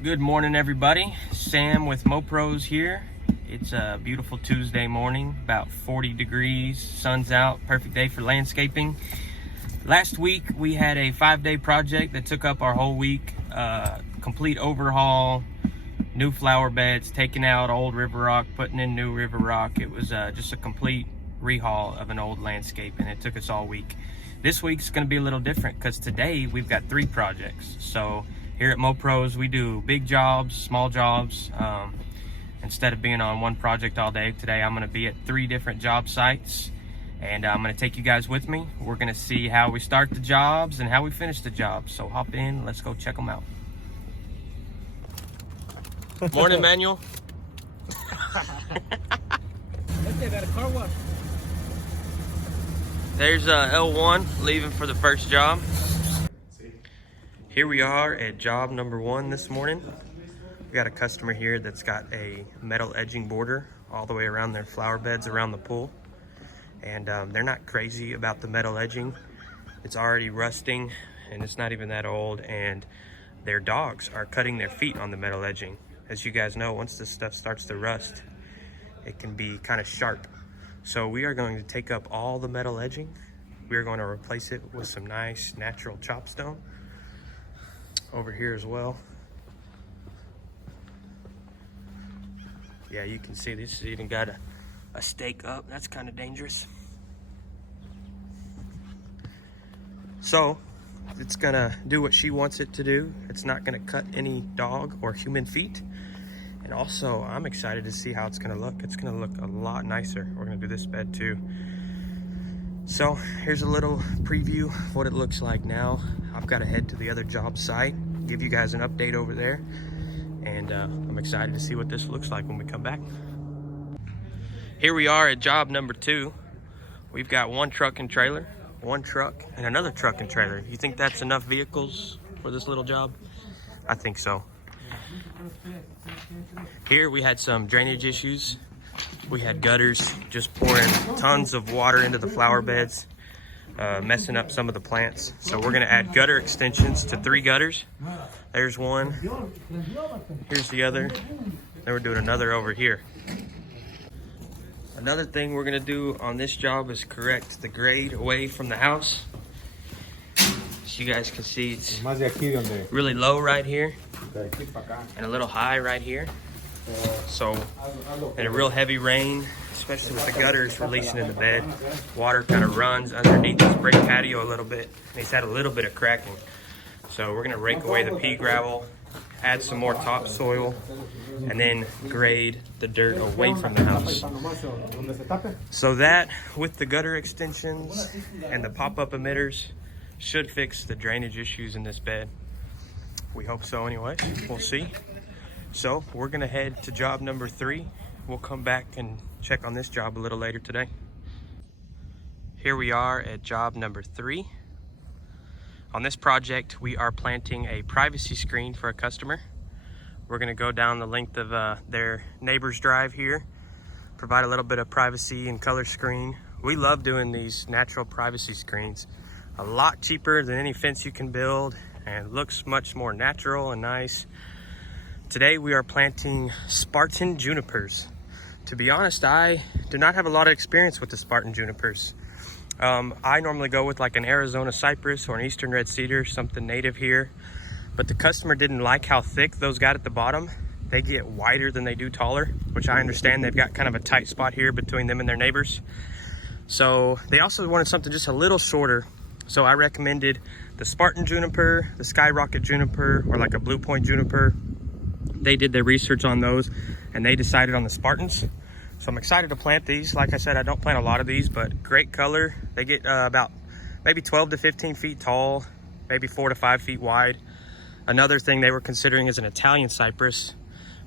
Good morning, everybody. Sam with MoPros here. It's a beautiful Tuesday morning, about 40 degrees, sun's out, perfect day for landscaping. Last week we had a 5-day project that took up our whole week. Complete overhaul, new flower beds, taking out old river rock, putting in new river rock. It was just a complete rehaul of an old landscape, and it took us all week. This week's going to be a little different because today we've got 3 projects. So here at MoPros, we do big jobs, small jobs. Instead of being on one project all day, today I'm going to be at 3 different job sites, and I'm going to take you guys with me. We're going to see how we start the jobs and how we finish the jobs. So hop in, let's go check them out. Morning, Manuel. There's L1 leaving for the first job. Here we are at job number 1 this morning. We got a customer here that's got a metal edging border all the way around their flower beds around the pool. And they're not crazy about the metal edging. It's already rusting and it's not even that old, and their dogs are cutting their feet on the metal edging. As you guys know, once this stuff starts to rust, it can be kind of sharp. So we are going to take up all the metal edging. We are going to replace it with some nice natural chopstone over here as well. Yeah, you can see this has even got a stake up. That's kind of dangerous. So it's gonna do what she wants it to do. It's not gonna cut any dog or human feet. And also, I'm excited to see how it's gonna look. It's gonna look a lot nicer. We're gonna do this bed too. So here's a little preview of what it looks like now. I've got to head to the other job site, give you guys an update over there. And I'm excited to see what this looks like when we come back. Here we are at job number 2. We've got 1 truck and trailer, 1 truck and another truck and trailer. You think that's enough vehicles for this little job? I think so. Here we had some drainage issues. We had gutters just pouring tons of water into the flower beds, messing up some of the plants. So we're gonna add gutter extensions to 3 gutters. There's one, here's the other, then we're doing another over here. Another thing we're gonna do on this job is correct the grade away from the house. As you guys can see, it's really low right here and a little high right here. So in a real heavy rain, especially with the gutters releasing in the bed, water kind of runs underneath this brick patio a little bit. And it's had a little bit of cracking. So we're gonna rake away the pea gravel, add some more topsoil, and then grade the dirt away from the house. So that, with the gutter extensions and the pop-up emitters, should fix the drainage issues in this bed. We hope so anyway, we'll see. So we're gonna head to job number 3. We'll come back and check on this job a little later today. Here we are at job number 3. On this project, we are planting a privacy screen for a customer. We're gonna go down the length of their neighbor's drive here, provide a little bit of privacy and color screen. We love doing these natural privacy screens. A lot cheaper than any fence you can build, and looks much more natural and nice. Today we are planting Spartan junipers. To be honest, I do not have a lot of experience with the Spartan junipers. I normally go with like an Arizona cypress or an eastern red cedar, something native here. But the customer didn't like how thick those got at the bottom. They get wider than they do taller, which I understand. They've got kind of a tight spot here between them and their neighbors. So they also wanted something just a little shorter. So I recommended the Spartan juniper, the skyrocket juniper, or like a blue point juniper. They did their research on those and they decided on the Spartans. So I'm excited to plant these. Like I said, I don't plant a lot of these, but great color. They get about maybe 12 to 15 feet tall, maybe 4 to 5 feet wide. Another thing they were considering is an Italian cypress,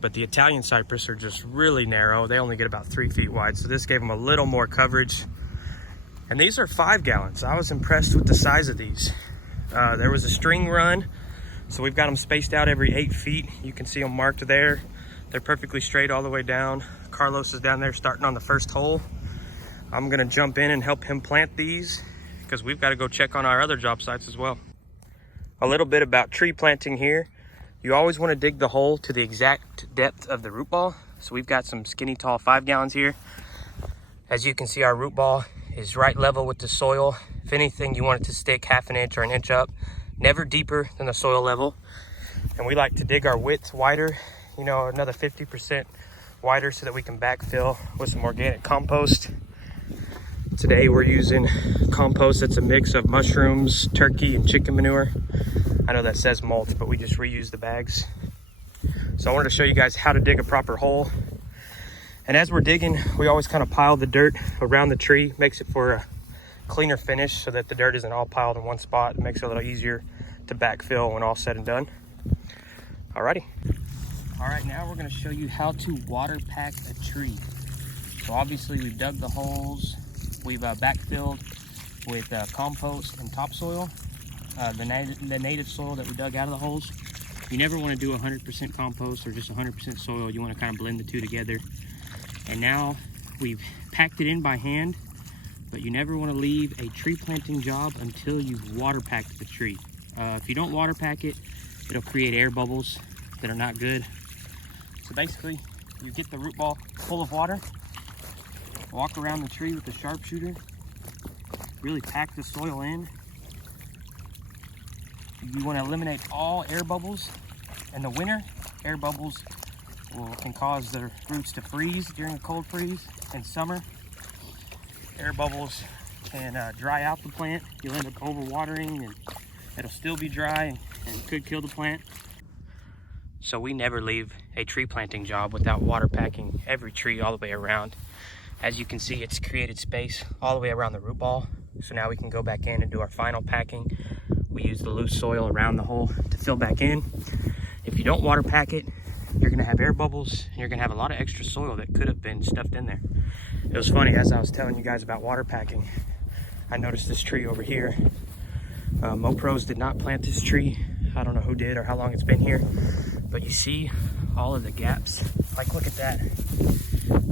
but the Italian cypress are just really narrow. They only get about 3 feet wide. So this gave them a little more coverage. And these are 5 gallons. I was impressed with the size of these. There was a string run, so we've got them spaced out every 8 feet. You can see them marked there. They're perfectly straight all the way down. Carlos is down there starting on the first hole. I'm gonna jump in and help him plant these because we've got to go check on our other job sites as well. A little bit about tree planting here. You always want to dig the hole to the exact depth of the root ball. So we've got some skinny tall 5 gallons here. As you can see, our root ball is right level with the soil. If anything, you want it to stick 1/2 inch or 1 inch up, never deeper than the soil level. And we like to dig our width wider, you know, another 50% wider so that we can backfill with some organic compost. Today we're using compost that's a mix of mushrooms, turkey, and chicken manure. I know that says mulch, but we just reuse the bags. So I wanted to show you guys how to dig a proper hole. And as we're digging, we always kind of pile the dirt around the tree, makes it for a cleaner finish so that the dirt isn't all piled in one spot. It makes it a little easier to backfill when all said and done. Alrighty. All right, now we're gonna show you how to water pack a tree. So obviously we've dug the holes, we've backfilled with compost and topsoil, the native soil that we dug out of the holes. You never wanna do 100% compost or just 100% soil. You wanna kind of blend the two together. And now we've packed it in by hand, but you never wanna leave a tree planting job until you've water packed the tree. If you don't water pack it, it'll create air bubbles that are not good. So basically, you get the root ball full of water, walk around the tree with the sharpshooter, really pack the soil in. You want to eliminate all air bubbles. In the winter, air bubbles can cause the roots to freeze during a cold freeze. In summer, air bubbles can dry out the plant. You'll end up overwatering and it'll still be dry and could kill the plant. So we never leave a tree planting job without water packing every tree all the way around. As you can see, it's created space all the way around the root ball. So now we can go back in and do our final packing. We use the loose soil around the hole to fill back in. If you don't water pack it, you're gonna have air bubbles and you're gonna have a lot of extra soil that could have been stuffed in there. It was funny, as I was telling you guys about water packing, I noticed this tree over here. Mopros did not plant this tree. I don't know who did or how long it's been here, but you see all of the gaps. Like, look at that.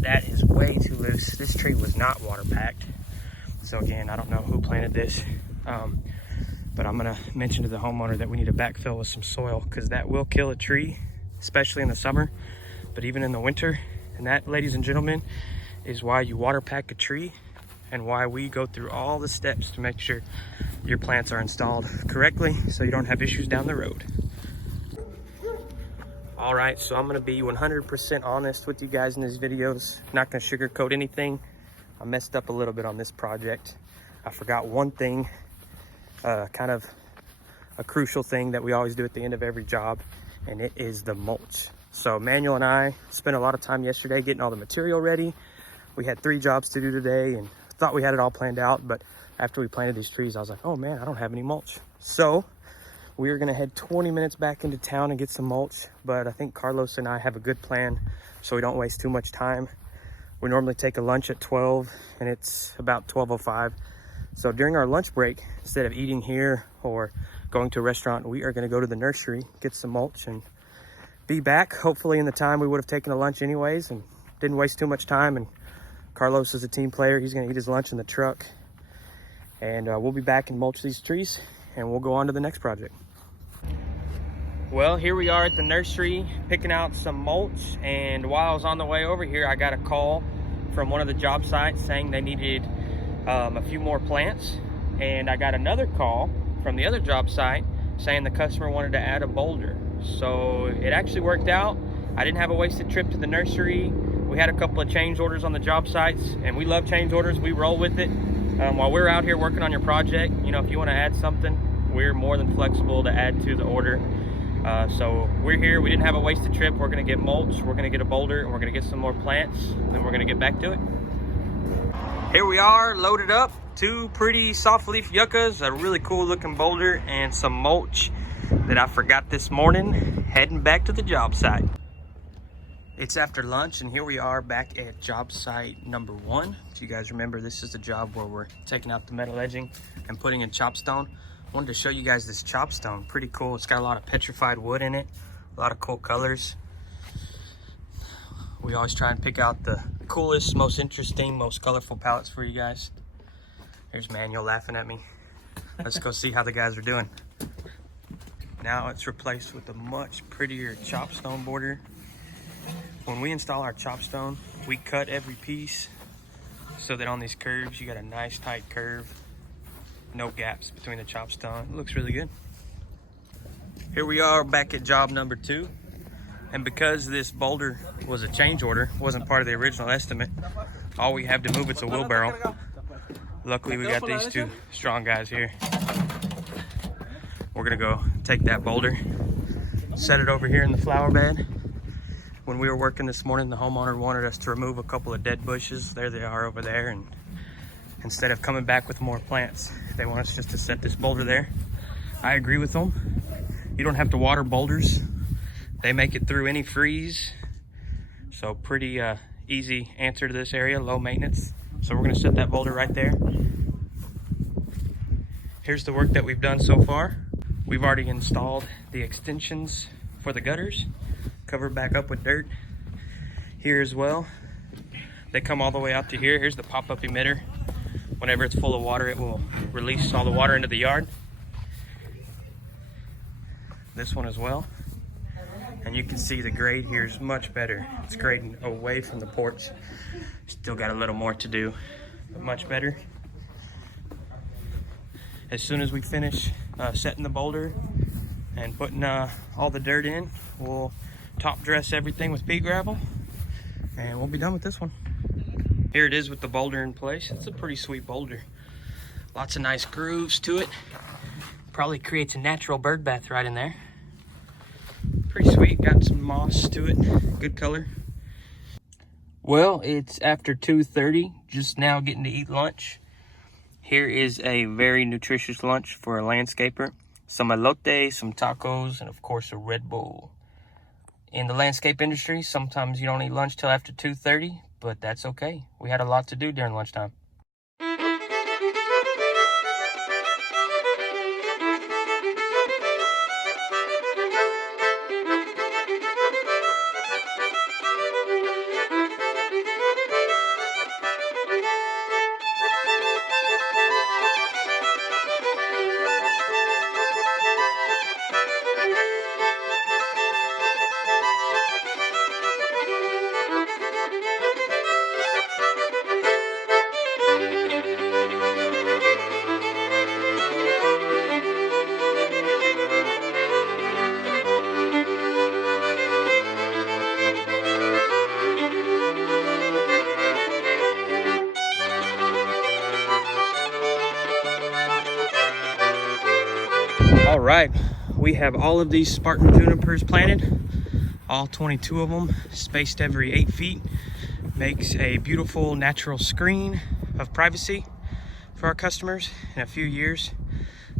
That is way too loose. This tree was not water packed. So again, I don't know who planted this, but I'm gonna mention to the homeowner that we need to backfill with some soil, because that will kill a tree, especially in the summer, but even in the winter. And that, ladies and gentlemen, is why you water pack a tree and why we go through all the steps to make sure your plants are installed correctly so you don't have issues down the road. All right, so I'm gonna be 100% honest with you guys in these videos. Not gonna sugarcoat anything. I messed up a little bit on this project. I forgot one thing, kind of a crucial thing that we always do at the end of every job, and it is the mulch. So Manuel and I spent a lot of time yesterday getting all the material ready. We had 3 jobs to do today and thought we had it all planned out, but after we planted these trees, I was like, oh man, I don't have any mulch. So we're gonna head 20 minutes back into town and get some mulch, but I think Carlos and I have a good plan so we don't waste too much time. We normally take a lunch at 12 and it's about 12:05. So during our lunch break, instead of eating here or going to a restaurant, we are gonna go to the nursery, get some mulch, and be back hopefully in the time we would have taken a lunch anyways, and didn't waste too much time. And Carlos is a team player. He's gonna eat his lunch in the truck, and we'll be back and mulch these trees, and we'll go on to the next project. Well, here we are at the nursery picking out some mulch, and while I was on the way over here, I got a call from one of the job sites saying they needed a few more plants, and I got another call from the other job site saying the customer wanted to add a boulder. So it actually worked out. I didn't have a wasted trip to the nursery. We had a couple of change orders on the job sites, and we love change orders. We roll with it. While we're out here working on your project, you know, if you want to add something, we're more than flexible to add to the order. So we're here. We didn't have a wasted trip. We're going to get mulch, we're going to get a boulder, and we're going to get some more plants, and then we're going to get back to it. Here we are, loaded up. 2 pretty soft leaf yuccas, a really cool looking boulder, and some mulch that I forgot this morning, heading back to the job site. It's after lunch, and here we are back at job site number 1. If you guys remember, this is the job where we're taking out the metal edging and putting in chopstone. I wanted to show you guys this chopstone. Pretty cool. It's got a lot of petrified wood in it, a lot of cool colors. We always try and pick out the coolest, most interesting, most colorful pallets for you guys. Here's Manuel laughing at me. Let's go see how the guys are doing. Now it's replaced with a much prettier chopstone border. When we install our chopstone, we cut every piece so that on these curves you got a nice tight curve, no gaps between the chopstone. It looks really good. Here we are back at job number 2, and because this boulder was a change order, wasn't part of the original estimate, all we have to move it's a wheelbarrow. Luckily we got these two strong guys here. We're gonna go take that boulder, set it over here in the flower bed. When we were working this morning, the homeowner wanted us to remove a couple of dead bushes. There they are over there, and instead of coming back with more plants, they want us just to set this boulder there. I agree with them. You don't have to water boulders. They make it through any freeze. So pretty easy answer to this area, low maintenance. So we're gonna set that boulder right there. Here's the work that we've done so far. We've already installed the extensions for the gutters, covered back up with dirt here as well. They come all the way out to here. Here's the pop-up emitter. Whenever it's full of water, it will release all the water into the yard. This one as well. And you can see the grade here is much better. It's grading away from the porch. Still got a little more to do, but much better. As soon as we finish setting the boulder and putting all the dirt in, we'll top dress everything with pea gravel, and we'll be done with this one. Here it is with the boulder in place. It's a pretty sweet boulder. Lots of nice grooves to it. Probably creates a natural bird bath right in there. Pretty sweet, got some moss to it, good color. Well, it's after 2:30, just now getting to eat lunch. Here is a very nutritious lunch for a landscaper. Some elote, some tacos, and of course a Red Bull. In the landscape industry, sometimes you don't eat lunch till after 2:30, but that's okay. We had a lot to do during lunchtime. All right, we have all of these Spartan junipers planted, all 22 of them, spaced every 8 feet. Makes a beautiful natural screen of privacy for our customers. In a few years,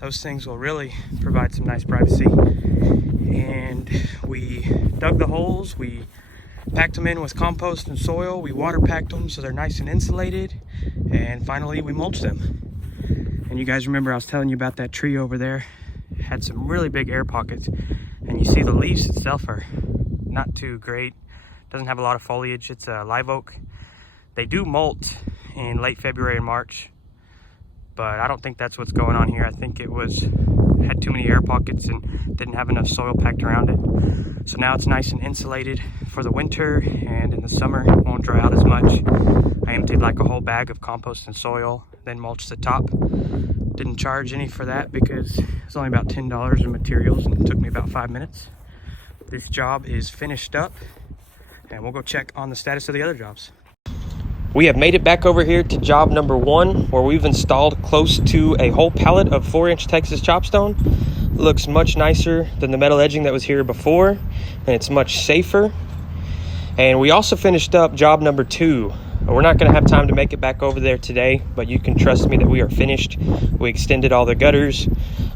those things will really provide some nice privacy. And we dug the holes, we packed them in with compost and soil, we water packed them so they're nice and insulated, and finally we mulched them. And you guys remember I was telling you about that tree over there? It had some really big air pockets, and you see the leaves itself are not too great. Doesn't have a lot of foliage. It's a live oak. They do molt in late February and March, but I don't think that's what's going on here. I think it had too many air pockets and didn't have enough soil packed around it. So now it's nice and insulated for the winter, and in the summer it won't dry out as much. I emptied like a whole bag of compost and soil, then mulched the top. Didn't charge any for that because it's only about $10 in materials and it took me about 5 minutes. This job is finished up, and we'll go check on the status of the other jobs. We have made it back over here to job number 1, where we've installed close to a whole pallet of 4-inch Texas chopstone. Looks much nicer than the metal edging that was here before, and it's much safer. And we also finished up job number 2. We're not going to have time to make it back over there today, but you can trust me that we are finished. We extended all the gutters.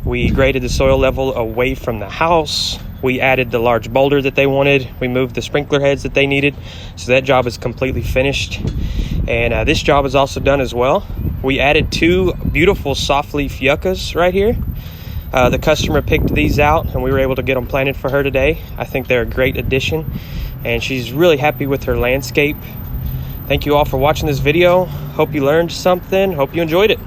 We graded the soil level away from the house. We added the large boulder that they wanted. We moved the sprinkler heads that they needed. So that job is completely finished. And this job is also done as well. We added 2 beautiful soft leaf yuccas right here. The customer picked these out, and we were able to get them planted for her today. I think they're a great addition, and she's really happy with her landscape. Thank you all for watching this video. Hope you learned something. Hope you enjoyed it.